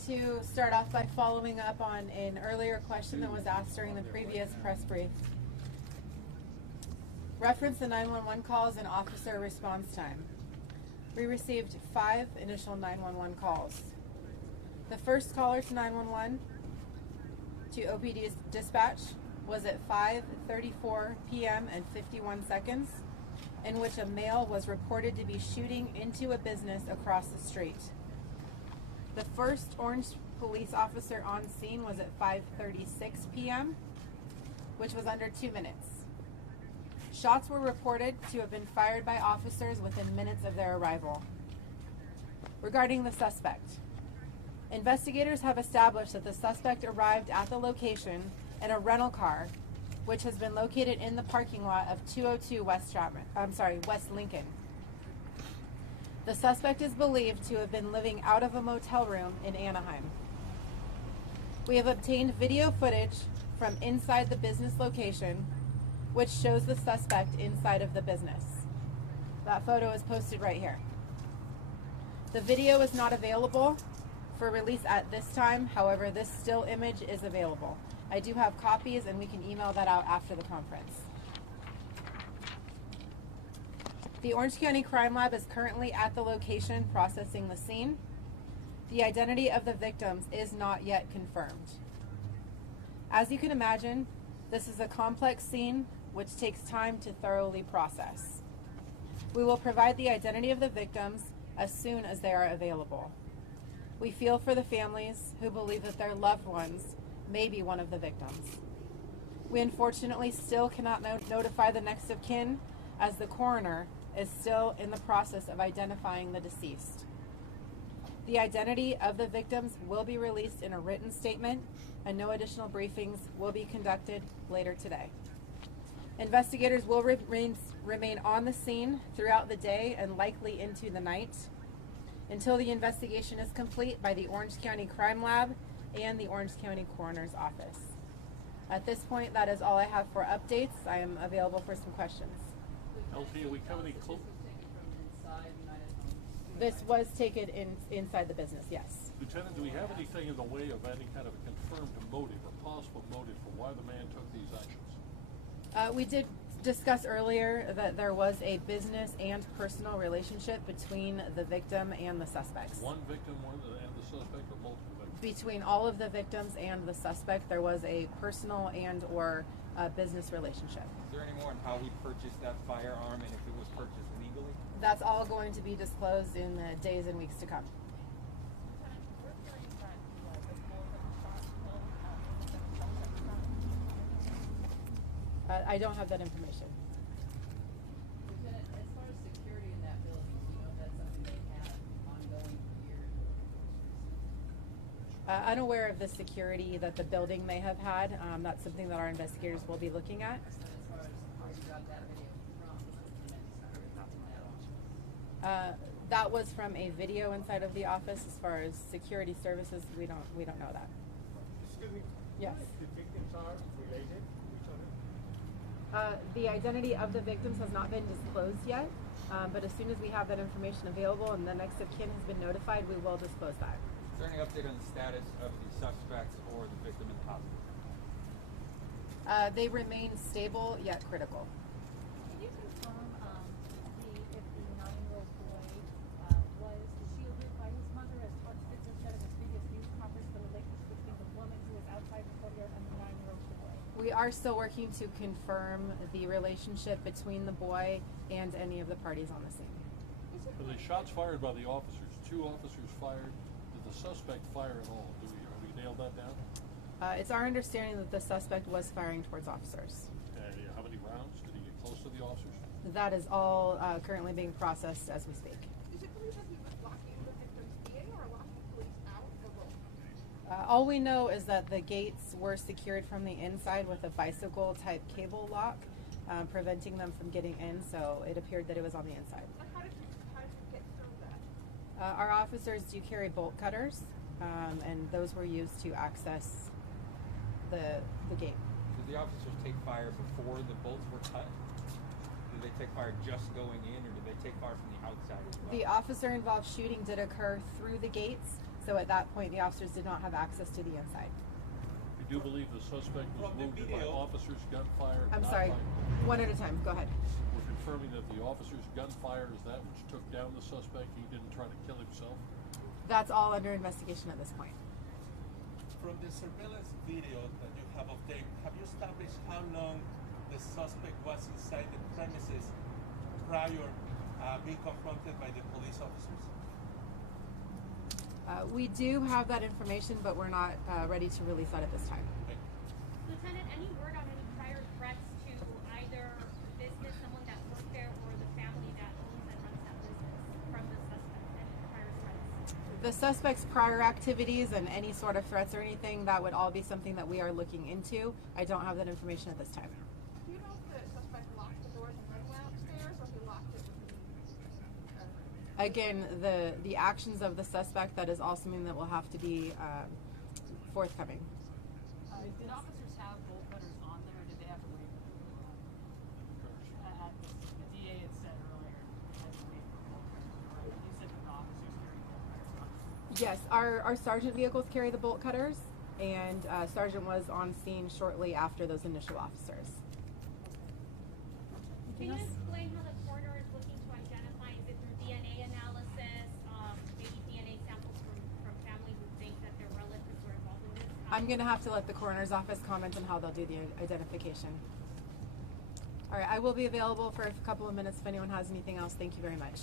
To start off by following up on an earlier question that was asked during the previous press brief. Reference the 911 calls and officer response time. We received 5 initial 911 calls. The first caller to 911 to OPD's dispatch was at 5:34 p.m. and 51 seconds, in which a male was reported to be shooting into a business across the street. The first Orange police officer on scene was at 5:36 p.m., which was under 2 minutes. Shots were reported to have been fired by officers within minutes of their arrival. Regarding the suspect, investigators have established that the suspect arrived at the location in a rental car, which has been located in the parking lot of 202 West Lincoln. The suspect is believed to have been living out of a motel room in Anaheim. We have obtained video footage from inside the business location, which shows the suspect inside of the business. That photo is posted right here. The video is not available for release at this time. However, this still image is available. I do have copies, and we can email that out after the conference. The Orange County Crime Lab is currently at the location processing the scene. The identity of the victims is not yet confirmed. As you can imagine, this is a complex scene which takes time to thoroughly process. We will provide the identity of the victims as soon as they are available. We feel for the families who believe that their loved ones may be one of the victims. We unfortunately still cannot notify the next of kin, as the coroner is still in the process of identifying the deceased. The identity of the victims will be released in a written statement, and no additional briefings will be conducted later today. Investigators will remain on the scene throughout the day and likely into the night until the investigation is complete by the Orange County Crime Lab and the Orange County Coroner's Office. At this point, that is all I have for updates. I am available for some questions. LT, are we coming any close? This was taken inside the business, yes. Lieutenant, do we have anything in the way of any kind of a confirmed motive or possible motive for why the man took these actions? We did discuss earlier that there was a business and personal relationship between the victim and the suspects. One victim and the suspect, or multiple victims? Between all of the victims and the suspect, there was a personal and or business relationship. Is there any more on how he purchased that firearm and if it was purchased legally? That's all going to be disclosed in the days and weeks to come. I don't have that information. Lieutenant, as far as security in that building, do you know if that's something they have ongoing for years? Unaware of the security that the building may have had. That's something that our investigators will be looking at. As far as where you got that video from, That was from a video inside of the office. As far as security services, we don't know that. Excuse me. Yes. The victims are related to each other? The identity of the victims has not been disclosed yet, but as soon as we have that information available and the next of kin has been notified, we will disclose that. Is there any update on the status of the suspects or the victim in the hospital? They remain stable yet critical. Can you confirm if the 9-year-old boy was shielded by his mother, as Todd Spitzer said in his previous news conference, the relationship between the woman who was outside the courtyard and the 9-year-old boy? We are still working to confirm the relationship between the boy and any of the parties on the scene. Were the shots fired by the officers? 2 officers fired. Did the suspect fire at all? Have we nailed that down? It's our understanding that the suspect was firing towards officers. And how many rounds? Did he get close to the officers? That is all currently being processed as we speak. Is it believed that he was locking the victim's in or locking police out or both? All we know is that the gates were secured from the inside with a bicycle-type cable lock, preventing them from getting in, so it appeared that it was on the inside. And how did you get through that? Our officers do carry bolt cutters, and those were used to access the gate. Did the officers take fire before the bolts were cut? Did they take fire just going in, or did they take fire from the outside as well? The officer-involved shooting did occur through the gates, So at that point, the officers did not have access to the inside. You do believe the suspect was From the wounded by video- officers' gunfire? I'm not sorry, by- one at a time, go ahead. We're confirming that the officer's gunfire is that which took down the suspect. He didn't try to kill himself. That's all under investigation at this point. From the surveillance video that you have obtained, have you established how long the suspect was inside the premises prior being confronted by the police officers? We do have that information, but we're not ready to release that at this time. Thank you. Lieutenant, any word on any prior threats to either business, someone that worked there, or the family that owns and runs that business from the suspect? Any prior threats? The suspect's prior activities and any sort of threats or anything, that would all be something that we are looking into. I don't have that information at this time. Do you know if the suspect locked the doors and then went upstairs, or he locked it with the Again, the actions of the suspect, that is all something that will have to be forthcoming. Did officers have bolt cutters on there, or did they have to wait for the DA had said earlier, they had to wait for bolt cutters, or you said that the officers carried bolt cutters on? Yes, our sergeant vehicles carry the bolt cutters, and sergeant was on scene shortly after those initial officers. Can you explain how the coroner is looking to identify? Is it through DNA analysis, maybe DNA samples from family who think that their relatives were involved in this? I'm going to have to let the coroner's office comment on how they'll do the identification. All right, I will be available for a couple of minutes if anyone has anything else. Thank you very much.